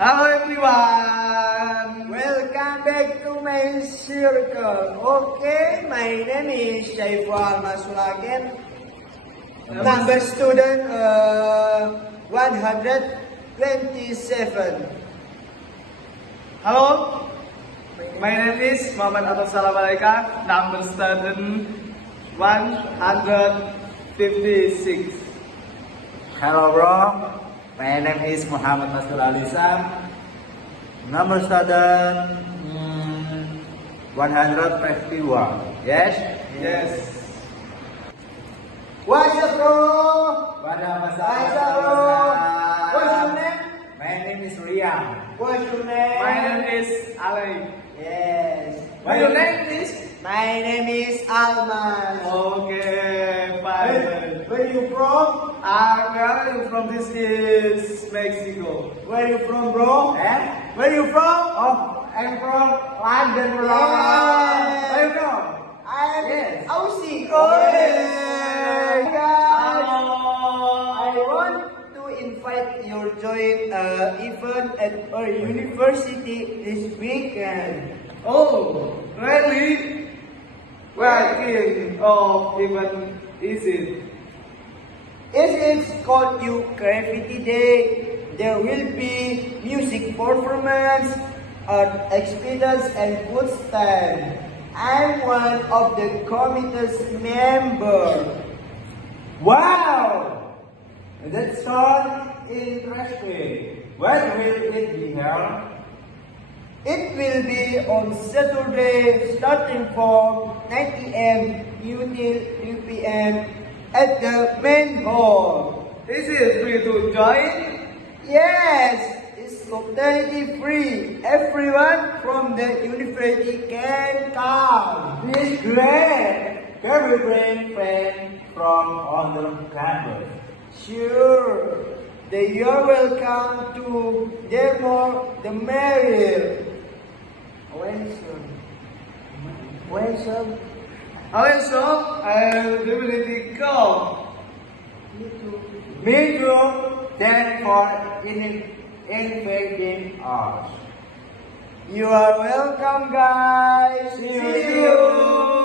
Hello everyone! Welcome back to my circle. Okay, my name is Syaifu Almasulaken. Number student 127. Hello, my name is Muhammad Atul Salam Alaika, number student 156. Hello bro, my name is Muhammad Mastur Alisa. Number student 151. Yes? Yes. What's up, bro? What's up, What's up, bro? What's your name? My name is Rian. What's your name? My name is Ali. Yes. My name is? My name is Almas. Okay, fine. Where you from? I'm from this is Mexico. Where you from, bro? Where you from? Oh, I'm from London, bro. Yes. Where you from? I'm Yes. Aussie. Yes. Guys, Hello. I want to invite you to join event at our university this weekend. Oh, really? What kind of event is it? It is called You Graffiti Day. There will be music performance, art experience, and food stand. I'm one of the committee's members. Wow! That sounds interesting. When will it be held? It will be on Saturday starting from 9 a.m. until 3 p.m. at the main hall. Is it free to join? Yes, it's totally free. Everyone from the university can come. This is great! Can we bring friends from other campus? Sure, you're welcome to. The more, the merrier. Welcome. Also, I definitely go. Me too. Thanks for inviting us. You are welcome, guys. See you.